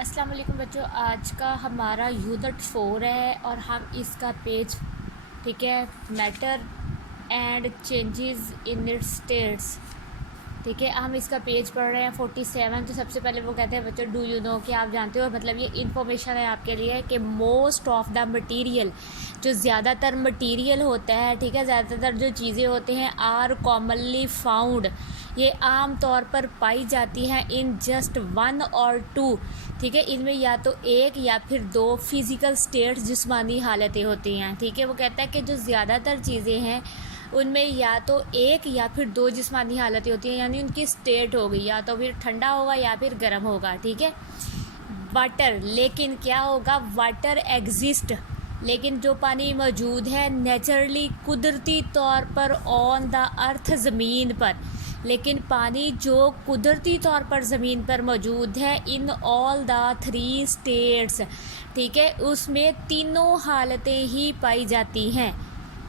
अस्सलाम वालेकुम बच्चों, आज का हमारा यूनिट 4 है और हम इसका पेज ठीक है matter and changes in its states. ठीक है, हम इसका पेज पढ़ रहे हैं 47। तो सबसे पहले वो कहते हैं बच्चों, डू यू नो, कि आप जानते हो, मतलब ये इन्फॉर्मेशन है आपके लिए कि मोस्ट ऑफ द मटेरियल, जो ज़्यादातर मटेरियल होता है, ठीक है, ज़्यादातर जो चीज़ें होते हैं, आर कॉमनली फाउंड, ये आम तौर पर पाई जाती हैं इन जस्ट वन और टू। ठीक है, इनमें या तो एक या फिर दो फिज़िकल स्टेट्स, जिस्मानी हालतें होती हैं। ठीक है, वो कहता है कि जो ज़्यादातर चीज़ें हैं उनमें या तो एक या फिर दो जिस्मानी हालतें होती हैं, यानी उनकी स्टेट होगी, या तो फिर ठंडा होगा या फिर गर्म होगा। ठीक है, वाटर, लेकिन क्या होगा, वाटर एग्जिस्ट, लेकिन जो पानी मौजूद है नेचुरली, कुदरती तौर पर, ऑन द अर्थ, ज़मीन पर, लेकिन पानी जो कुदरती तौर पर ज़मीन पर मौजूद है, in all the three states, ठीक है, उसमें तीनों हालतें ही पाई जाती हैं।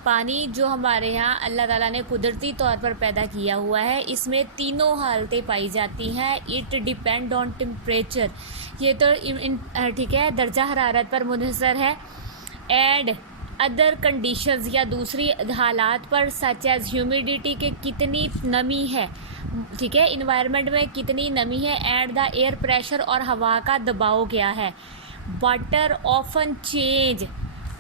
पानी जो हमारे यहाँ अल्लाह ताला ने कुदरती तौर पर पैदा किया हुआ है, इसमें तीनों हालतें पाई जाती हैं। इट डिपेंड ऑन टेम्परेचर, ये तो ठीक है दर्जा हरारत पर मुनहसर है, एंड अदर कंडीशंस, या दूसरी हालात पर, सच एज ह्यूमिडिटी, के कितनी नमी है, ठीक है, इन्वायरमेंट में कितनी नमी है, एंड द एयर प्रेशर, और हवा का दबाव क्या है। वाटर ऑफन चेंज,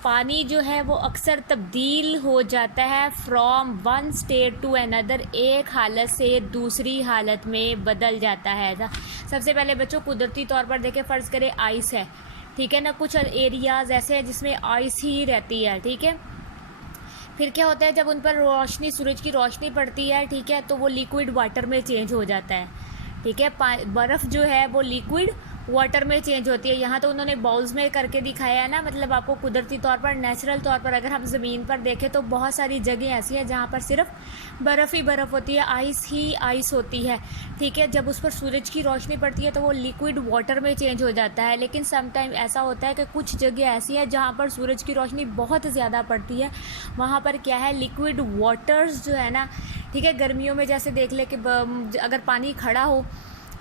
पानी जो है वो अक्सर तब्दील हो जाता है from one state to another, एक हालत से दूसरी हालत में बदल जाता है। सबसे पहले बच्चों कुदरती तौर पर देखें, फ़र्ज़ करें आइस है, ठीक है ना, कुछ एरियाज़ ऐसे हैं जिसमें आइस ही रहती है। ठीक है, फिर क्या होता है, जब उन पर रोशनी, सूरज की रोशनी पड़ती है, ठीक है, तो वो लिक्विड वाटर में चेंज हो जाता है। ठीक है, बर्फ़ जो है वो लिक्विड वाटर में चेंज होती है। यहाँ तो उन्होंने बाउल्स में करके दिखाया है ना, मतलब आपको कुदरती तौर पर, नेचुरल तौर पर अगर हम ज़मीन पर देखें तो बहुत सारी जगह ऐसी हैं जहाँ पर सिर्फ बर्फ़ ही बर्फ़ होती है, आइस ही आइस होती है। ठीक है, जब उस पर सूरज की रोशनी पड़ती है तो वो लिक्विड वाटर में चेंज हो जाता है। लेकिन समटाइम ऐसा होता है कि कुछ जगह ऐसी है जहाँ पर सूरज की रोशनी बहुत ज़्यादा पड़ती है, वहाँ पर क्या है, लिक्विड वाटर्स जो है ना, ठीक है, गर्मियों में जैसे देख ले कि अगर पानी खड़ा हो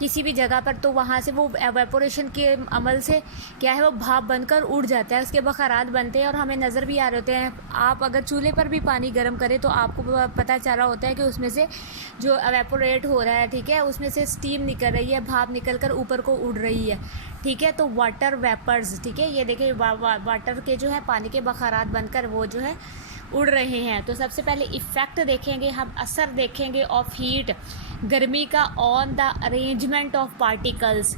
किसी भी जगह पर, तो वहाँ से वो एवेपोरेशन के अमल से क्या है, वो भाप बनकर उड़ जाता है, उसके बखरात बनते हैं और हमें नज़र भी आ रहे होते हैं। आप अगर चूल्हे पर भी पानी गर्म करें तो आपको पता चल रहा होता है कि उसमें से जो एवेपोरेट हो रहा है, ठीक है, उसमें से स्टीम निकल रही है, भाप निकल कर ऊपर को उड़ रही है। ठीक है, तो वाटर वेपर्स, ठीक है, ये देखिए वाटर के जो है पानी के बखरात बनकर वो जो है उड़ रहे हैं। तो सबसे पहले इफ़ेक्ट देखेंगे हम, असर देखेंगे ऑफ हीट, गर्मी का, on the arrangement of particles.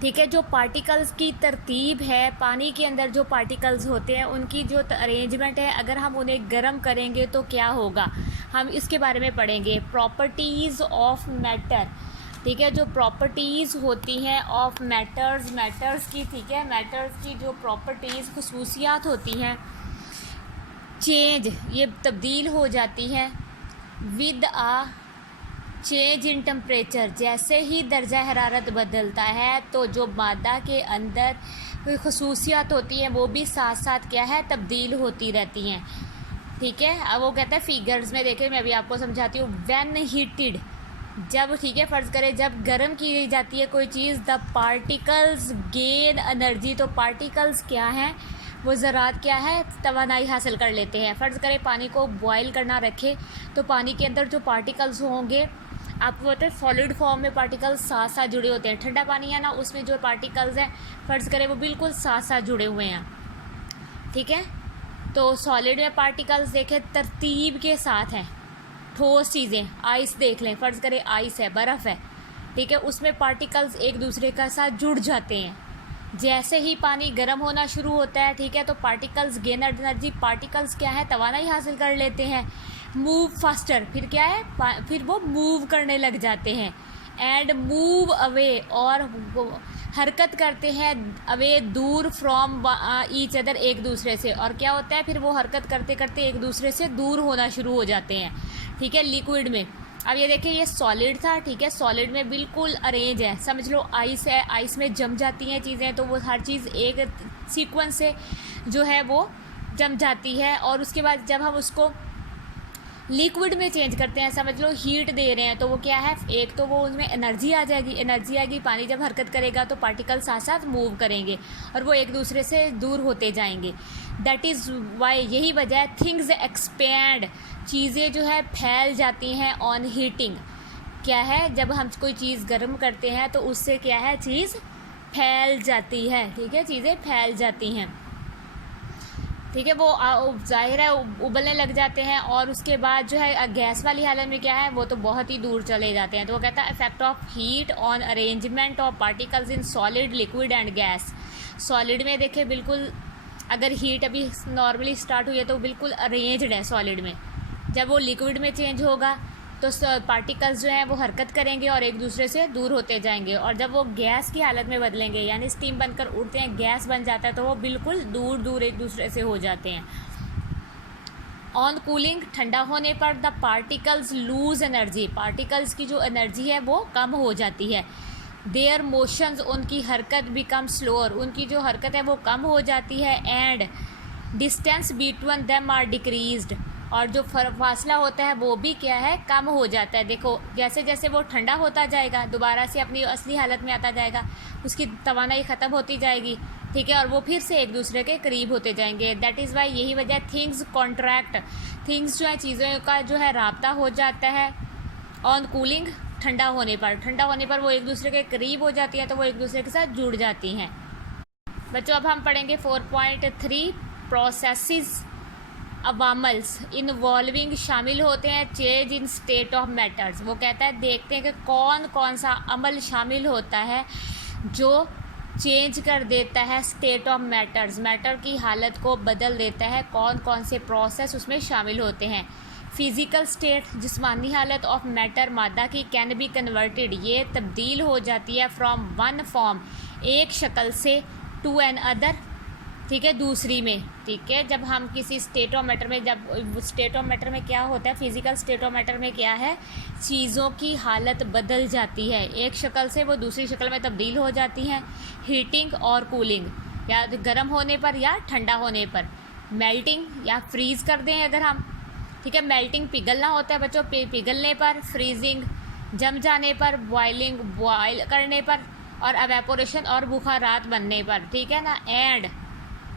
ठीक है, जो पार्टिकल्स की तरतीब है, पानी के अंदर जो पार्टिकल्स होते हैं उनकी जो अरेंजमेंट है, अगर हम उन्हें गर्म करेंगे तो क्या होगा, हम इसके बारे में पढ़ेंगे। प्रॉपर्टीज़ ऑफ मैटर, ठीक है, जो प्रॉपर्टीज़ होती हैं ऑफ मैटर्स की, ठीक है, मैटर्स की जो प्रॉपर्टीज़, खसूसियात होती हैं, चेंज, ये तब्दील हो जाती हैं, with a change in temperature, जैसे ही दर्जा हरारत बदलता है तो जो मादा के अंदर खसूसियात होती हैं वो भी साथ साथ क्या है, तब्दील होती रहती हैं। ठीक है, अब वो कहता है फिगर्स में देखें, मैं अभी आपको समझाती हूँ। व्हेन हीटेड, जब, ठीक है, फ़र्ज़ करें जब गर्म की जाती है कोई चीज़, द पार्टिकल्स गेन एनर्जी, तो पार्टिकल्स क्या हैं, वो ज़रात क्या है, तवानाई हासिल कर लेते हैं। फ़र्ज़ करें पानी को बॉयल करना रखें तो पानी के अंदर जो पार्टिकल्स होंगे, आपको पता है सॉलिड फॉर्म में पार्टिकल्स साथ साथ जुड़े होते हैं। ठंडा पानी है ना, उसमें जो पार्टिकल्स हैं फ़र्ज़ करें वो बिल्कुल साथ साथ जुड़े हुए हैं। ठीक है, तो सॉलिड में पार्टिकल्स देखें तरतीब के साथ हैं। ठोस चीज़ें, आइस देख लें, फ़र्ज़ करें आइस है, बर्फ़ है, ठीक है, उसमें पार्टिकल्स एक दूसरे का साथ जुड़ जाते हैं। जैसे ही पानी गर्म होना शुरू होता है, ठीक है, तो पार्टिकल्स गेन एनर्जी, पार्टिकल्स क्या है, तवानाई हासिल कर लेते हैं। मूव फास्टर, फिर क्या है, फिर वो मूव करने लग जाते हैं। एंड मूव अवे, और हरकत करते हैं, अवे, दूर, फ्रॉम ईच अदर, एक दूसरे से। और क्या होता है, फिर वो हरकत करते करते एक दूसरे से दूर होना शुरू हो जाते हैं। ठीक है, लिक्विड में, अब ये देखिए ये सॉलिड था, ठीक है, सॉलिड में बिल्कुल अरेंज है, समझ लो आइस है, आइस में जम जाती हैं चीज़ें, तो वो हर चीज़ एक सीक्वेंस से जो है वो जम जाती है। और उसके बाद जब हम उसको लिक्विड में चेंज करते हैं, समझ लो हीट दे रहे हैं, तो वो क्या है, एक तो वो उसमें एनर्जी आ जाएगी, एनर्जी आएगी, पानी जब हरकत करेगा तो पार्टिकल साथ साथ मूव करेंगे और वो एक दूसरे से दूर होते जाएंगे। दैट इज़ वाई, यही वजह है थिंग्स एक्सपैंड, चीज़ें जो है फैल जाती हैं ऑन हीटिंग। क्या है, जब हम कोई चीज़ गर्म करते हैं तो उससे क्या है, चीज़ फैल जाती है, ठीक है, चीज़ें फैल जाती हैं, ठीक है। वो जाहिर है उबलने लग जाते हैं और उसके बाद जो है गैस वाली हालत में क्या है, वो तो बहुत ही दूर चले जाते हैं। तो वो कहता है effect of heat on arrangement of particles in solid, liquid and gas. Solid में देखें बिल्कुल, अगर हीट अभी नॉर्मली स्टार्ट हुई है तो बिल्कुल अरेंज्ड है सॉलिड में। जब वो लिक्विड में चेंज होगा तो पार्टिकल्स जो हैं वो हरकत करेंगे और एक दूसरे से दूर होते जाएंगे, और जब वो गैस की हालत में बदलेंगे यानी स्टीम बनकर उड़ते हैं, गैस बन जाता है, तो वो बिल्कुल दूर दूर एक दूसरे से हो जाते हैं। ऑन कूलिंग, ठंडा होने पर the particles lose energy, particles की जो एनर्जी है वो कम हो जाती है। देयर मोशंस, उनकी हरकत बिकम स्लोअर, उनकी जो हरकत है वो कम हो जाती है। And distance between them are decreased, और जो फासला होता है वो भी क्या है, कम हो जाता है। देखो जैसे जैसे वो ठंडा होता जाएगा, दोबारा से अपनी असली हालत में आता जाएगा, उसकी तवानाई ख़त्म होती जाएगी, ठीक है, और वो फिर से एक दूसरे के करीब होते जाएंगे। दैट इज़ वाई, यही वजह, थिंग्स कॉन्ट्रैक्ट, थिंग्स जो है चीज़ों का जो है राब्ता हो जाता है ऑन कूलिंग, ठंडा होने पर। ठंडा होने पर वो एक दूसरे के करीब हो जाती हैं, तो वो एक दूसरे के साथ जुड़ जाती हैं। बच्चों अब हम पढ़ेंगे 4.3 प्रोसेसेस अवामल्स इन्वॉल्विंग, शामिल होते हैं change in state of matters. वो कहता है देखते हैं कि कौन कौन सा अमल शामिल होता है जो चेंज कर देता है स्टेट ऑफ मैटर्स, मैटर की हालत को बदल देता है। कौन कौन से प्रोसेस उसमें शामिल होते हैं। फिज़िकल स्टेट, जिस्मानी हालत ऑफ मैटर, मादा की, कैन बी कन्वर्टेड, ये तब्दील हो जाती है फ्रॉम वन फॉर्म, एक शक्ल से, टू एन अदर, ठीक है, दूसरी में, ठीक है। जब हम किसी स्टेट ऑफ मैटर में, जब स्टेट ऑफ मैटर में क्या होता है, फिज़िकल स्टेट ऑफ मैटर में क्या है, चीज़ों की हालत बदल जाती है, एक शक्ल से वो दूसरी शक्ल में तब्दील हो जाती हैं। हीटिंग और कूलिंग, या गर्म होने पर या ठंडा होने पर। मेल्टिंग, या फ्रीज़ कर दें अगर हम, ठीक है। मेल्टिंग पिघलना होता है बच्चों, पिघलने पर। फ्रीजिंग जम जाने पर। बॉइलिंग बॉयल करने पर। और एवेपोरेशन और बुखारात बनने पर, ठीक है ना। एंड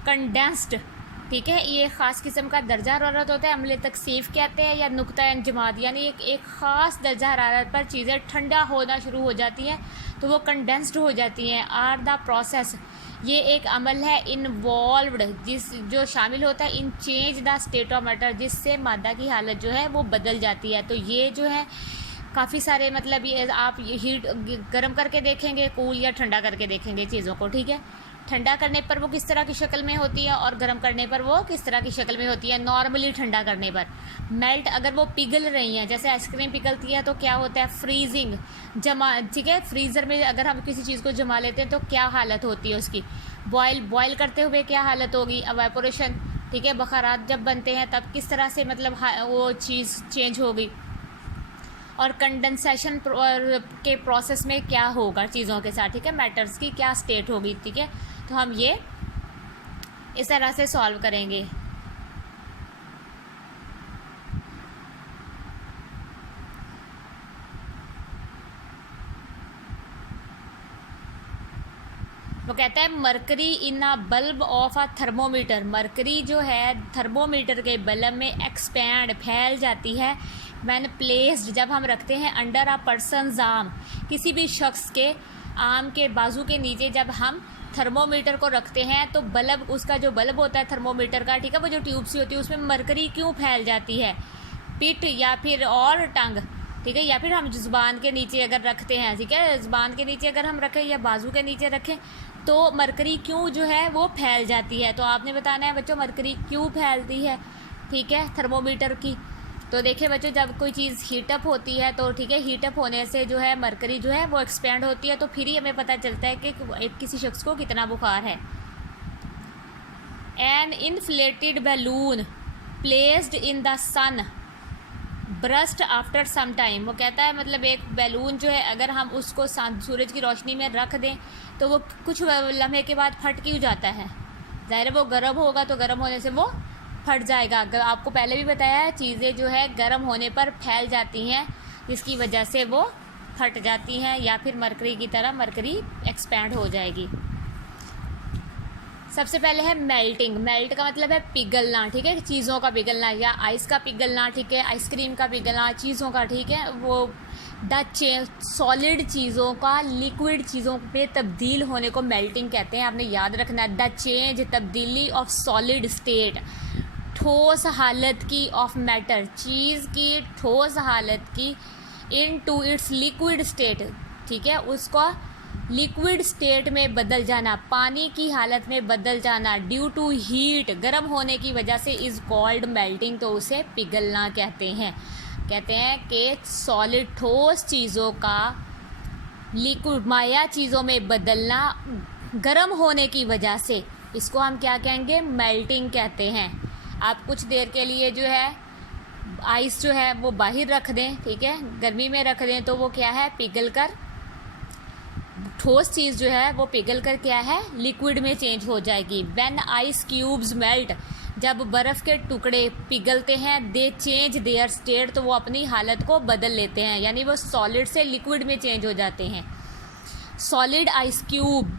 कंडेंस्ड, ठीक है, ये ख़ास किस्म का दर्जा हरारत होता है, अमले तकसीफ़ कहते हैं, या नुक्ता इंजमाद, यानी एक ख़ास दर्जा हरारत पर चीज़ें ठंडा होना शुरू हो जाती हैं तो वो कंडेंस्ड हो जाती हैं। आर द प्रोसेस, ये एक अमल है इन्वॉल्व्ड, जो शामिल होता है in change the state of matter, जिससे मादा की हालत जो है वो बदल जाती है। तो ये जो है काफ़ी सारे, मतलब ये आप हीट गर्म करके देखेंगे, कूल या ठंडा करके देखेंगे चीज़ों को, ठीक है। ठंडा करने पर वो किस तरह की शक्ल में होती है और गर्म करने पर वो किस तरह की शक्ल में होती है। नॉर्मली ठंडा करने पर मेल्ट, अगर वो पिघल रही हैं, जैसे आइसक्रीम पिघलती है तो क्या होता है, फ्रीजिंग, जमा, ठीक है, फ्रीज़र में अगर हम किसी चीज़ को जमा लेते हैं तो क्या हालत होती है उसकी। बॉयल करते हुए क्या हालत होगी, एवेपोरेशन, ठीक है, बखारात जब बनते हैं तब किस तरह से मतलब वो चीज़ चेंज होगी। और कंडेंसेशन के प्रोसेस में क्या होगा चीज़ों के साथ, ठीक है, मैटर्स की क्या स्टेट होगी, ठीक है। तो हम ये इस तरह से सॉल्व करेंगे। वो कहता है mercury in a bulb of a thermometer, mercury जो है थर्मोमीटर के बल्ब में एक्सपैंड, फैल जाती है। व्हेन प्लेस्ड, जब हम रखते हैं अंडर अ पर्सनस आर्म, किसी भी शख्स के आर्म के बाजू के नीचे जब हम थर्मोमीटर को रखते हैं तो बल्ब, उसका जो बल्ब होता है थर्मोमीटर का, ठीक है, वो जो ट्यूब सी होती है उसमें मरकरी क्यों फैल जाती है। पिट या फिर और टंग, ठीक है, या फिर हम ज़ुबान के नीचे अगर रखते हैं, ठीक है, ज़ुबान के नीचे अगर हम रखें या बाजू के नीचे रखें तो मरकरी क्यों जो है वो फैल जाती है। तो आपने बताना है बच्चों मरकरी क्यों फैलती है, ठीक है, थर्मोमीटर की। तो देखिए बच्चों, जब कोई चीज़ हीटअप होती है तो ठीक है, हीटअप होने से जो है मरकरी जो है वो एक्सपेंड होती है, तो फिर ही हमें पता चलता है कि किसी शख्स को कितना बुखार है। An inflated balloon placed in the sun burst after some time, वो कहता है मतलब एक बैलून जो है अगर हम उसको सूरज की रोशनी में रख दें तो वो कुछ लम्हे के बाद फट क्यों जाता है। ज़ाहिर है वो गर्म होगा तो गर्म होने से वो फट जाएगा। आपको पहले भी बताया है, चीज़ें जो है गर्म होने पर फैल जाती हैं, जिसकी वजह से वो फट जाती हैं या फिर मरकरी की तरह मरकरी एक्सपैंड हो जाएगी। सबसे पहले है मेल्टिंग। मेल्ट का मतलब है पिघलना, ठीक है, चीज़ों का पिघलना या आइस का पिघलना, ठीक है, आइसक्रीम का पिघलना, चीज़ों का, ठीक है। वो द सॉलिड चीज़ों का लिक्विड चीज़ों में तब्दील होने को मेल्टिंग कहते हैं। आपने याद रखना है, द चेंज तब्दीली ऑफ सॉलिड स्टेट, ठोस हालत की, ऑफ मैटर चीज़ की ठोस हालत की, इन टू इट्स लिक्विड स्टेट, ठीक है, उसको लिक्विड स्टेट में बदल जाना, पानी की हालत में बदल जाना, ड्यू टू हीट गर्म होने की वजह से, इज़ कॉल्ड मेल्टिंग, तो उसे पिघलना कहते हैं। कहते हैं कि सॉलिड ठोस चीज़ों का लिक्विड माया चीज़ों में बदलना गर्म होने की वजह से, इसको हम क्या कहेंगे, मेल्टिंग कहते हैं। आप कुछ देर के लिए जो है आइस जो है वो बाहर रख दें, ठीक है, गर्मी में रख दें, तो वो क्या है, पिघल कर ठोस चीज़ जो है वो पिघल कर क्या है, लिक्विड में चेंज हो जाएगी। व्हेन आइस क्यूब्स मेल्ट, जब बर्फ़ के टुकड़े पिघलते हैं, दे चेंज देयर स्टेट, तो वो अपनी हालत को बदल लेते हैं, यानी वो सॉलिड से लिक्विड में चेंज हो जाते हैं। Solid ice cube,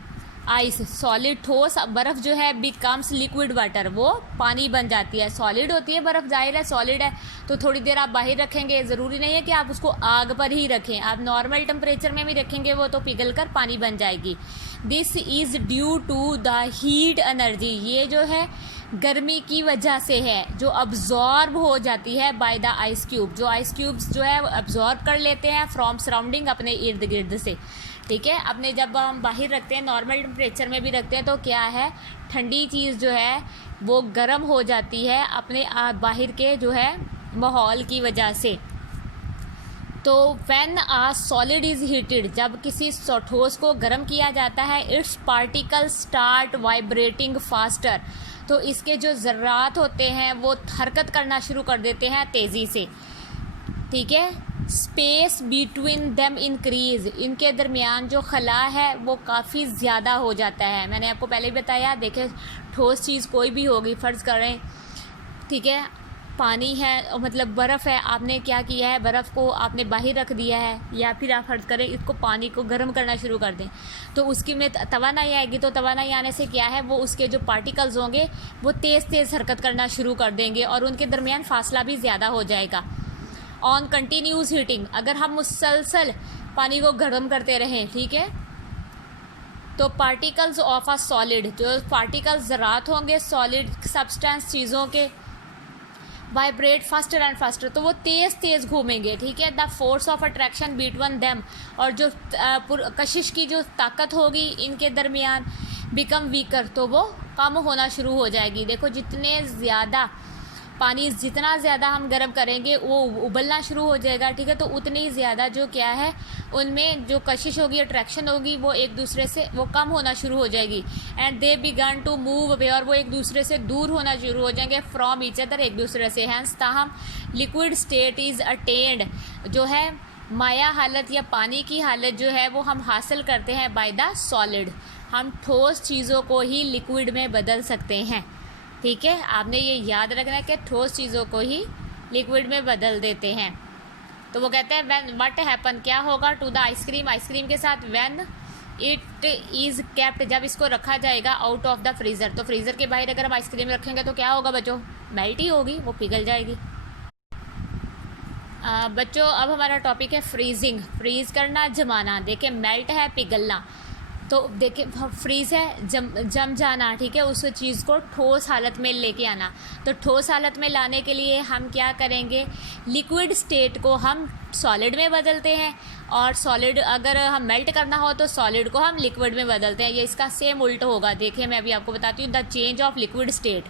ice solid ठोस बर्फ़ जो है बिकम्स लिक्विड वाटर, वो पानी बन जाती है। सॉलिड होती है बर्फ़, जाहिर है सॉलिड है, तो थोड़ी देर आप बाहर रखेंगे, ज़रूरी नहीं है कि आप उसको आग पर ही रखें, आप नॉर्मल टेम्परेचर में भी रखेंगे वो तो पिघल कर पानी बन जाएगी। This is due to the heat energy, ये जो है गर्मी की वजह से है, जो अब्जॉर्ब हो जाती है बाय द आइस क्यूब, जो आइस क्यूब्स जो है अब्जॉर्ब कर लेते हैं फ्रॉम सराउंडिंग, अपने इर्द गिर्द से, ठीक है। अपने जब हम बाहर रखते हैं, नॉर्मल टेम्परेचर में भी रखते हैं, तो क्या है, ठंडी चीज़ जो है वो गर्म हो जाती है अपने बाहर के जो है माहौल की वजह से। तो when a solid is heated, जब किसी ठोस को गर्म किया जाता है, its particle start vibrating faster, तो इसके जो ज़र्रात होते हैं वो हरकत करना शुरू कर देते हैं तेज़ी से, ठीक है। स्पेस बिटवीन देम इंक्रीज, इनके दरमियान जो खला है वो काफ़ी ज़्यादा हो जाता है। मैंने आपको पहले ही बताया, देखें ठोस चीज़ कोई भी होगी, फ़र्ज़ करें, ठीक है, पानी है, मतलब बर्फ़ है, आपने क्या किया है, बर्फ़ को आपने बाहर रख दिया है, या फिर आप फ़र्ज़ करें इसको पानी को गर्म करना शुरू कर दें, तो उसकी में तवानाई आएगी, तो तवानाई आने से क्या है, वो उसके जो पार्टिकल्स होंगे वो तेज़ तेज़ हरकत करना शुरू कर देंगे और उनके दरमियान फासला भी ज़्यादा हो जाएगा। ऑन कंटिन्यूस हीटिंग, अगर हम मुसलसल पानी को गर्म करते रहें, ठीक है, तो पार्टिकल्स ऑफ अ सॉलिड, जो पार्टिकल्स ज़रात होंगे सॉलिड सब्सटेंस चीज़ों के, वाइब्रेट फास्टर एंड फास्टर, तो वो तेज़ तेज़ घूमेंगे, ठीक है। The force of attraction between them, और जो कशिश की जो ताकत होगी इनके दरमियान, बिकम वीकर, तो वो कम होना शुरू हो जाएगी। देखो जितने ज़्यादा पानी, जितना ज़्यादा हम गर्म करेंगे वो उबलना शुरू हो जाएगा, ठीक है, तो उतनी ही ज़्यादा जो क्या है उनमें जो कशिश होगी, अट्रैक्शन होगी, वो एक दूसरे से वो कम होना शुरू हो जाएगी। And they begin to move away, और वो एक दूसरे से दूर होना शुरू हो जाएंगे, फ्रॉम ईच अदर, एक दूसरे से। हैंस ताहम लिक्विड स्टेट इज़ अटेंड, जो है माया हालत या पानी की हालत जो है वो हम हासिल करते हैं बाय द सॉलिड, हम ठोस चीज़ों को ही लिक्विड में बदल सकते हैं, ठीक है। आपने ये याद रखना है कि ठोस चीज़ों को ही लिक्विड में बदल देते हैं। तो वो कहते हैं व्हेन व्हाट हैपन, क्या होगा, टू द आइसक्रीम, आइसक्रीम के साथ, व्हेन इट इज़ केप्ट, जब इसको रखा जाएगा आउट ऑफ द फ्रीज़र, तो फ्रीज़र के बाहर अगर हम आइसक्रीम रखेंगे तो क्या होगा बच्चों, मेल्ट ही होगी, वो पिघल जाएगी। बच्चों अब हमारा टॉपिक है फ्रीजिंग, फ्रीज़ करना, जमाना। देखिए मेल्ट है पिघलना, तो देखिए फ्रीज़ है जम जाना, ठीक है, उस चीज़ को ठोस हालत में लेके आना। तो ठोस हालत में लाने के लिए हम क्या करेंगे, लिक्विड स्टेट को हम सॉलिड में बदलते हैं, और सॉलिड अगर हम मेल्ट करना हो तो सॉलिड को हम लिक्विड में बदलते हैं। ये इसका सेम उल्टा होगा। देखिए मैं अभी आपको बताती हूँ, the change of liquid state,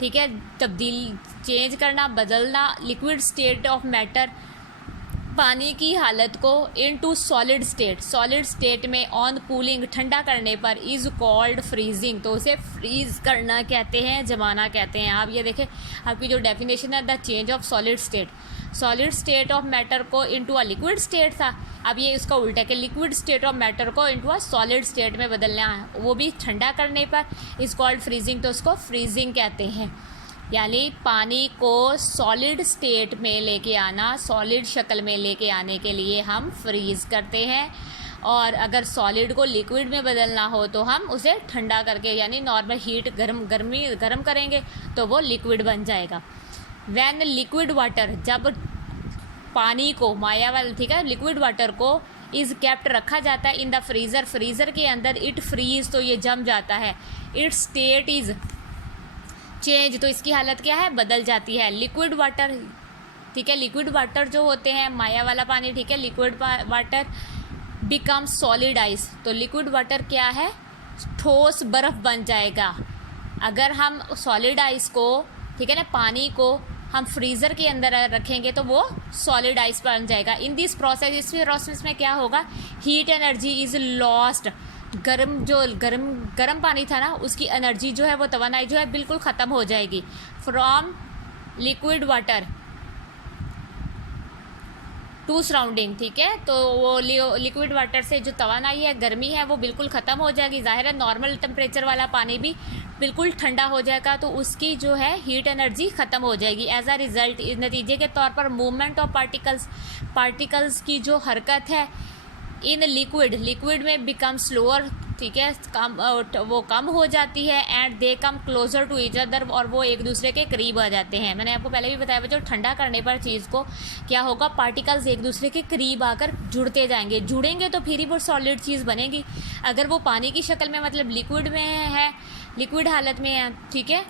ठीक है, तब्दील, चेंज करना, बदलना, लिक्विड स्टेट ऑफ मैटर, पानी की हालत को, into solid state, solid state में ऑन कूलिंग, ठंडा करने पर, इज़ कॉल्ड फ्रीजिंग, तो उसे फ्रीज़ करना कहते हैं, जमाना कहते हैं। आप ये देखें, आपकी जो डेफिनेशन है, the change of solid state, solid state of matter को इनटू अ लिक्विड स्टेट था, अब ये इसका उल्टा है कि लिक्विड स्टेट ऑफ मैटर को इनटू अ सॉलिड स्टेट में बदलना है, वो भी ठंडा करने पर, इज़ कॉल्ड फ्रीजिंग, तो उसको फ्रीजिंग कहते हैं, यानी पानी को सॉलिड स्टेट में लेके आना, सॉलिड शक्ल में लेके आने के लिए हम फ्रीज़ करते हैं। और अगर सॉलिड को लिक्विड में बदलना हो तो हम उसे ठंडा करके यानी नॉर्मल हीट गर्म करेंगे तो वो लिक्विड बन जाएगा। व्हेन लिक्विड वाटर, जब पानी को माया वाला, ठीक है, लिक्विड वाटर को इज़ केप्ट रखा जाता है इन द फ्रीज़र, फ्रीज़र के अंदर, इट फ्रीज तो ये जम जाता है, इट्स स्टेट इज़ चेंज तो इसकी हालत क्या है, बदल जाती है। लिक्विड वाटर, ठीक है, लिक्विड वाटर जो होते हैं माया वाला पानी, ठीक है, liquid water become solid ice, तो लिक्विड वाटर क्या है, ठोस बर्फ़ बन जाएगा। अगर हम सॉलिड आइस को, ठीक है ना, पानी को हम फ्रीज़र के अंदर रखेंगे तो वो सॉलिड आइस बन जाएगा। इन दिस प्रोसेस, इस प्रोसेस में क्या होगा, हीट एनर्जी इज़ लॉस्ट, गर्म पानी था ना, उसकी एनर्जी जो है, वो तवानाई जो है बिल्कुल ख़त्म हो जाएगी। From liquid water to surrounding, ठीक है, तो वो लिक्विड वाटर से जो तवानाई है, गर्मी है, वो बिल्कुल ख़त्म हो जाएगी। ज़ाहिर है नॉर्मल टेम्परेचर वाला पानी भी बिल्कुल ठंडा हो जाएगा तो उसकी जो है हीट एनर्जी ख़त्म हो जाएगी। एज अ रिज़ल्ट, नतीजे के तौर पर मूवमेंट ऑफ पार्टिकल्स की जो हरकत है इन लिक्विड में बिकम स्लोअर, ठीक है, वो कम हो जाती है। And they come closer to each other, और वो एक दूसरे के करीब आ जाते हैं। मैंने आपको पहले भी बताया बच्चों, ठंडा करने पर चीज़ को क्या होगा, पार्टिकल्स एक दूसरे के करीब आकर जुड़ते जाएंगे, जुड़ेंगे तो फिर ही वो सॉलिड चीज़ बनेगी। अगर वो पानी की शक्ल में, मतलब लिक्विड में है, लिक्विड हालत में है, ठीक है,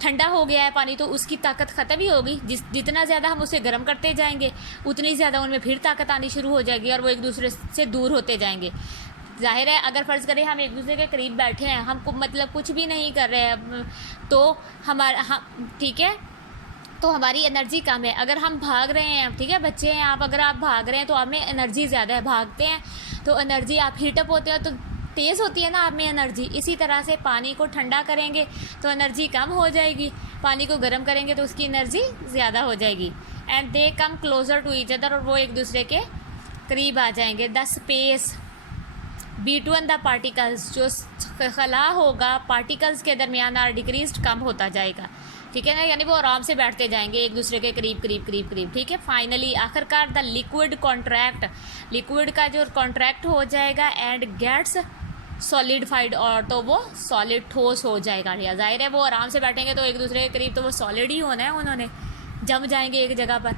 ठंडा हो गया है पानी, तो उसकी ताकत ख़त्म ही होगी। जितना ज़्यादा हम उसे गर्म करते जाएंगे उतनी ज़्यादा उनमें फिर ताकत आनी शुरू हो जाएगी और वो एक दूसरे से दूर होते जाएंगे। जाहिर है अगर फ़र्ज़ करें हम एक दूसरे के करीब बैठे हैं, हम मतलब कुछ भी नहीं कर रहे हैं, तो हमारा, ठीक है, तो हमारी एनर्जी कम है। अगर हम भाग रहे हैं, ठीक है, बच्चे हैं आप, अगर आप भाग रहे हैं तो आप में एनर्जी ज़्यादा है, भागते हैं तो एनर्जी, आप हीटअप होते हैं तो तेज़ होती है ना आप में एनर्जी। इसी तरह से पानी को ठंडा करेंगे तो एनर्जी कम हो जाएगी, पानी को गर्म करेंगे तो उसकी एनर्जी ज़्यादा हो जाएगी। And they come closer to each other, और वो एक दूसरे के करीब आ जाएंगे। The space between the particles, जो खला होगा पार्टिकल्स के दरमियान, आर डिक्रीज्ड, कम होता जाएगा, ठीक है ना, यानी वो आराम से बैठते जाएंगे एक दूसरे के करीब करीब करीब करीब, ठीक है। फाइनली आखिरकार द लिक्विड कॉन्ट्रैक्ट, लिक्विड का जो कॉन्ट्रैक्ट हो जाएगा एंड गेट्स सॉलिडिफाइड, और तो वो सॉलिड ठोस हो जाएगा। या जाहिर है वो आराम से बैठेंगे तो एक दूसरे के करीब, तो वो सॉलिड ही होना है, उन्होंने जम जाएंगे एक जगह पर,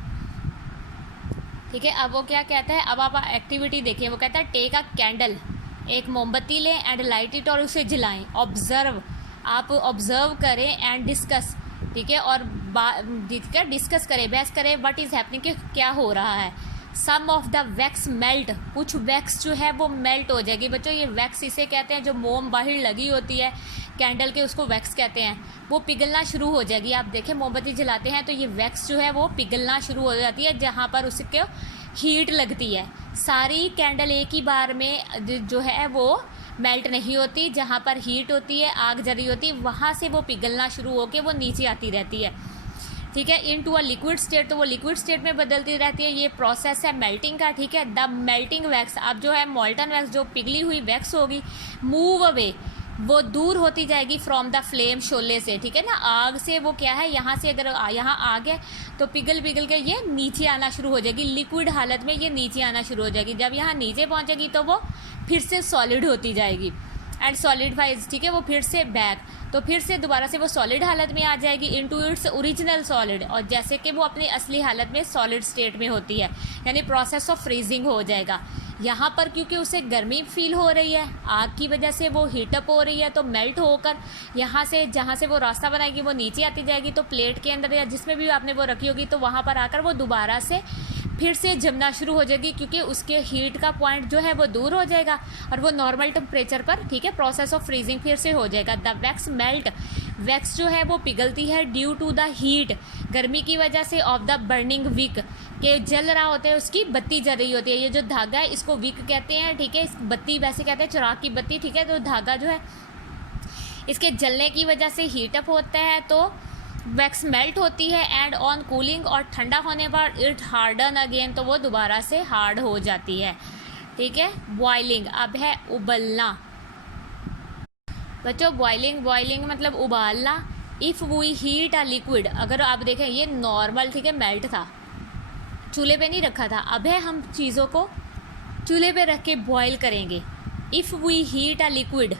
ठीक है। अब वो क्या कहता है, अब आप एक्टिविटी देखिए, वो कहता है टेक अ कैंडल, एक मोमबत्ती लें, एंड लाइट इट, और उसे जलाएं। ऑब्जर्व, आप ऑब्जर्व करें, एंड डिस्कस, ठीक है, और डिस्कस करें, बहस करें, व्हाट इज़ हैपनिंग, कि क्या हो रहा है। सम ऑफ द वैक्स मेल्ट, कुछ वैक्स जो है वो मेल्ट हो जाएगी। बच्चों ये वैक्स इसे कहते हैं, जो मोम बाहर लगी होती है कैंडल के, उसको वैक्स कहते हैं, वो पिघलना शुरू हो जाएगी। आप देखें मोमबत्ती जलाते हैं तो ये वैक्स जो है वो पिघलना शुरू हो जाती है, जहाँ पर उसके हीट लगती है। सारी कैंडल एक ही बार में जो है वो मेल्ट नहीं होती, जहाँ पर हीट होती है, आग जल रही होती है, वहाँ से वो पिघलना शुरू होकर वो नीचे आती रहती है, ठीक है, इन टू अ लिक्विड स्टेट, तो वो लिक्विड स्टेट में बदलती रहती है। ये प्रोसेस है मेल्टिंग का, ठीक है। द मेल्टिंग वैक्स, अब जो है मोल्टन वैक्स, जो पिघली हुई वैक्स होगी, मूव अवे, वो दूर होती जाएगी फ्रॉम द फ्लेम, शोले से, ठीक है ना, आग से। वो क्या है, यहाँ से अगर यहाँ आग है तो पिघल के ये नीचे आना शुरू हो जाएगी, लिक्विड हालत में ये नीचे आना शुरू हो जाएगी। जब यहाँ नीचे पहुँचेगी तो वो फिर से सॉलिड होती जाएगी, एंड सॉलिडिफाइज, ठीक है, वो फिर से बैक, तो फिर से दोबारा से वो सॉलिड हालत में आ जाएगी, इनटू इट्स ओरिजिनल सॉलिड, और जैसे कि वो अपनी असली हालत में सॉलिड स्टेट में होती है, यानी प्रोसेस ऑफ फ्रीजिंग हो जाएगा। यहाँ पर क्योंकि उसे गर्मी फील हो रही है, आग की वजह से वो हीटअप हो रही है, तो मेल्ट होकर यहाँ से, जहाँ से वो रास्ता बनाएगी वो नीचे आती जाएगी, तो प्लेट के अंदर या जिसमें भी आपने वो रखी होगी, तो वहाँ पर आकर वो दोबारा से फिर से जमना शुरू हो जाएगी, क्योंकि उसके हीट का पॉइंट जो है वो दूर हो जाएगा और वो नॉर्मल टेम्परेचर पर, ठीक है, प्रोसेस ऑफ फ्रीजिंग फिर से हो जाएगा। द वैक्स मेल्ट, वैक्स जो है वो पिघलती है ड्यू टू द हीट, गर्मी की वजह से, ऑफ द बर्निंग विक, के जल रहा होता है, उसकी बत्ती जल रही होती है। ये जो धागा है इसको विक कहते हैं, ठीक है, इस बत्ती वैसे कहते हैं चिराग की बत्ती, ठीक है, तो धागा जो है इसके जलने की वजह से हीटअप होता है, तो वैक्स मेल्ट होती है, एंड ऑन कूलिंग, और ठंडा होने पर इट हार्डन अगेन, तो वो दोबारा से हार्ड हो जाती है, ठीक है। बॉइलिंग, अब है उबलना। बच्चों बॉइलिंग मतलब उबालना, if we heat a liquid, अगर आप देखें ये नॉर्मल, ठीक है, मेल्ट था, चूल्हे पे नहीं रखा था, अब है हम चीज़ों को चूल्हे पे रख के बॉयल करेंगे। If we heat a liquid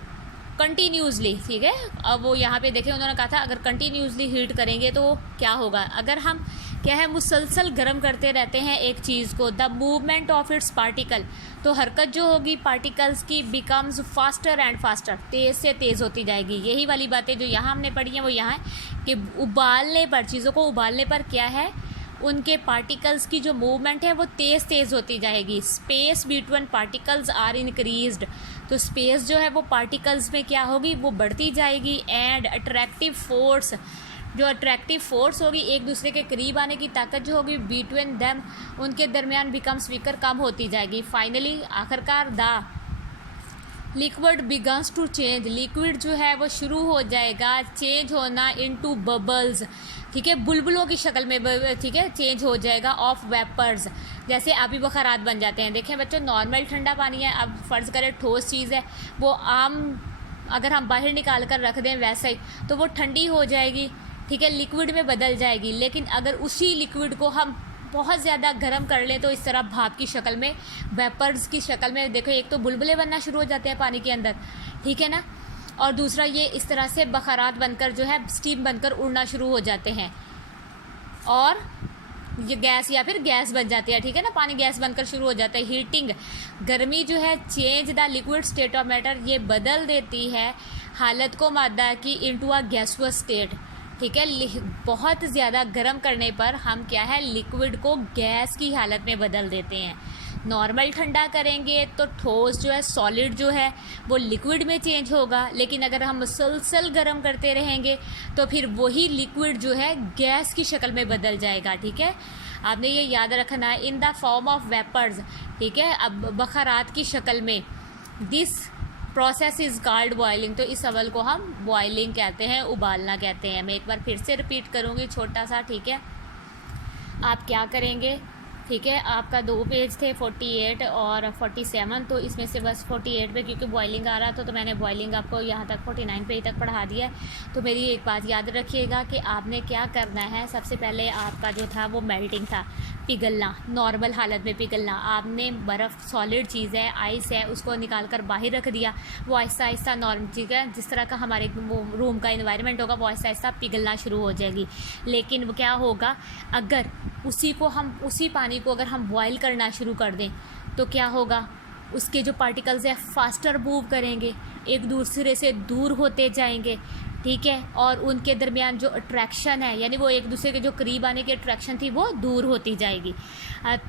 continuously, ठीक है, अब वो यहाँ पे देखें उन्होंने कहा था अगर कंटिन्यूसली हीट करेंगे तो क्या होगा, अगर हम क्या है मुसलसल गर्म करते रहते हैं एक चीज़ को, the movement of its particle, तो हरकत जो होगी पार्टिकल्स की बिकम्स फास्टर एंड फास्टर, तेज़ से तेज़ होती जाएगी। यही वाली बातें जो यहाँ हमने पढ़ी हैं वो यहाँ है कि उबालने पर, चीज़ों को उबालने पर क्या है, उनके पार्टिकल्स की जो मूवमेंट है वो तेज़ तेज़ होती जाएगी। Space between particles are increased, तो स्पेस जो है वो पार्टिकल्स में क्या होगी, वो बढ़ती जाएगी। एंड अट्रैक्टिव फोर्स, जो अट्रैक्टिव फोर्स होगी, एक दूसरे के करीब आने की ताकत जो होगी बिटवीन देम, उनके दरमियान बिकम्स वीकर, कम होती जाएगी। फाइनली आखिरकार the liquid begins to change, liquid जो है वो शुरू हो जाएगा चेंज होना इनटू बबल्स, ठीक है, बुलबुलों की शक्ल में, ठीक है, चेंज हो जाएगा ऑफ वेपर्स, जैसे आबी बखरात बन जाते हैं। देखें बच्चों, नॉर्मल ठंडा पानी है, अब फ़र्ज़ करें ठोस चीज़ है, वो आम अगर हम बाहर निकाल कर रख दें वैसे ही तो वो ठंडी हो जाएगी, ठीक है, लिक्विड में बदल जाएगी। लेकिन अगर उसी लिक्विड को हम बहुत ज़्यादा गर्म कर लें तो इस तरह भाप की शक्ल में, वेपर्स की शक्ल में, देखो एक तो बुलबुले बनना शुरू हो जाते हैं पानी के अंदर, ठीक है ना, और दूसरा ये इस तरह से बखरात बनकर जो है स्टीम बनकर उड़ना शुरू हो जाते हैं और ये गैस या फिर गैस बन जाती है, ठीक है ना, पानी गैस बनकर शुरू हो जाता है। हीटिंग, गर्मी जो है change the liquid state of matter, ये बदल देती है हालत को मादा की इनटू अ गैसुअस स्टेट, ठीक है, बहुत ज़्यादा गर्म करने पर हम क्या है लिक्विड को गैस की हालत में बदल देते हैं। नॉर्मल ठंडा करेंगे तो ठोस जो है, सॉलिड जो है वो लिक्विड में चेंज होगा, लेकिन अगर हम मुसलसल गर्म करते रहेंगे तो फिर वही लिक्विड जो है गैस की शक्ल में बदल जाएगा, ठीक है, आपने ये याद रखना है, in the form of vapours, ठीक है, अब बखरात की शक्ल में। This process is called boiling, तो इस अमल को हम बॉइलिंग कहते हैं, उबालना कहते हैं। मैं एक बार फिर से रिपीट करूँगी छोटा सा, ठीक है, आप क्या करेंगे, ठीक है, आपका 2 पेज थे 48 और 47, तो इसमें से बस 48 पे क्योंकि बॉइलिंग आ रहा था तो मैंने बॉइलिंग आपको यहाँ तक 49 पेज तक पढ़ा दिया है। तो मेरी एक बात याद रखिएगा कि आपने क्या करना है, सबसे पहले आपका जो था वो मेल्टिंग था, पिघलना, नॉर्मल हालत में पिघलना। आपने बर्फ़ सॉलिड चीज़ है, आइस है, उसको निकाल कर बाहर रख दिया, वो आहिस्ता आहिस्ता नॉर्मल चीज़ है, जिस तरह का हमारे रूम का इन्वायरमेंट होगा वो आहिस्ता आहिस्ता पिघलना शुरू हो जाएगी। लेकिन वो क्या होगा, अगर उसी पानी को अगर हम बॉयल करना शुरू कर दें तो क्या होगा, उसके जो पार्टिकल्स हैं फास्टर मूव करेंगे, एक दूसरे से दूर होते जाएंगे, ठीक है, और उनके दरमियान जो अट्रैक्शन है, यानी वो एक दूसरे के जो करीब आने की अट्रैक्शन थी वो दूर होती जाएगी।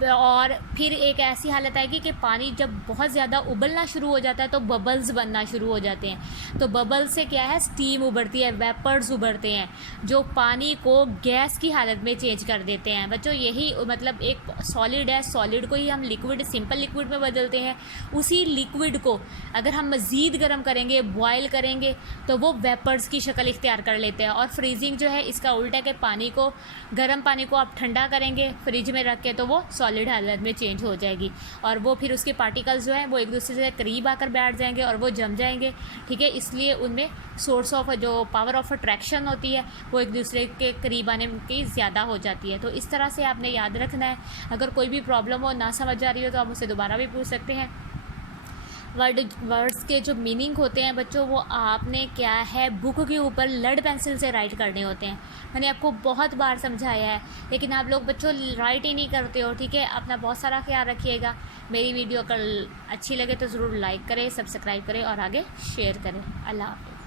और फिर एक ऐसी हालत आएगी कि पानी जब बहुत ज़्यादा उबलना शुरू हो जाता है तो बबल्स बनना शुरू हो जाते हैं। तो बबल्स से क्या है, स्टीम उभरती है, वेपर्स उभरते हैं जो पानी को गैस की हालत में चेंज कर देते हैं। बच्चों यही मतलब एक सॉलिड है, सॉलिड को ही हम लिक्विड, सिंपल लिक्विड में बदलते हैं। उसी लिक्विड को अगर हम मज़ीद गर्म करेंगे, बॉयल करेंगे तो वो वेपर्स की शक्ल इख्तियार कर लेते हैं। और फ्रीजिंग जो है इसका उल्टा है कि पानी को, गर्म पानी को आप ठंडा करेंगे फ्रिज में रख के तो वो सॉलिड हालत में चेंज हो जाएगी और वो फिर उसके पार्टिकल्स जो है वो एक दूसरे से करीब आकर बैठ जाएंगे और वो जम जाएंगे, ठीक है, इसलिए उनमें सोर्स ऑफ जो पावर ऑफ अट्रैक्शन होती है वो एक दूसरे के करीब आने की ज़्यादा हो जाती है। तो इस तरह से आपने याद रखना है। अगर कोई भी प्रॉब्लम हो, ना समझ आ रही हो तो आप मुझसे दोबारा भी पूछ सकते हैं। वर्ड्स के जो मीनिंग होते हैं बच्चों वो आपने क्या है बुक के ऊपर लेड पेंसिल से राइट करने होते हैं। मैंने आपको बहुत बार समझाया है लेकिन आप लोग बच्चों राइट ही नहीं करते हो, ठीक है। अपना बहुत सारा ख्याल रखिएगा। मेरी वीडियो कल अच्छी लगे तो ज़रूर लाइक करें, सब्सक्राइब करें और आगे शेयर करें। अल्लाह हाफ़िज़।